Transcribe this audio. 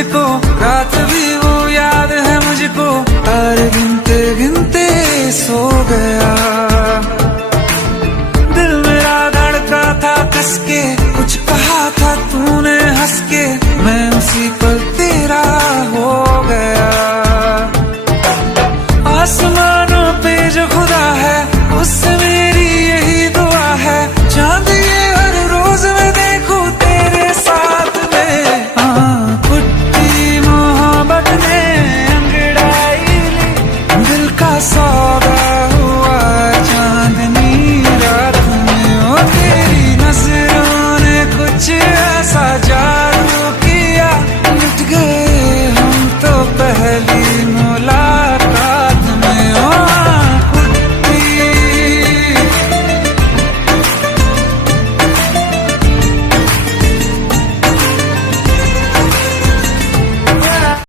तुझको, रात भी वो याद है मुझको, तारे गिनते गिनते सो गया। दिल मेरा धड़का था कस के, कुछ कहा था तूने हंस के, मैं उसी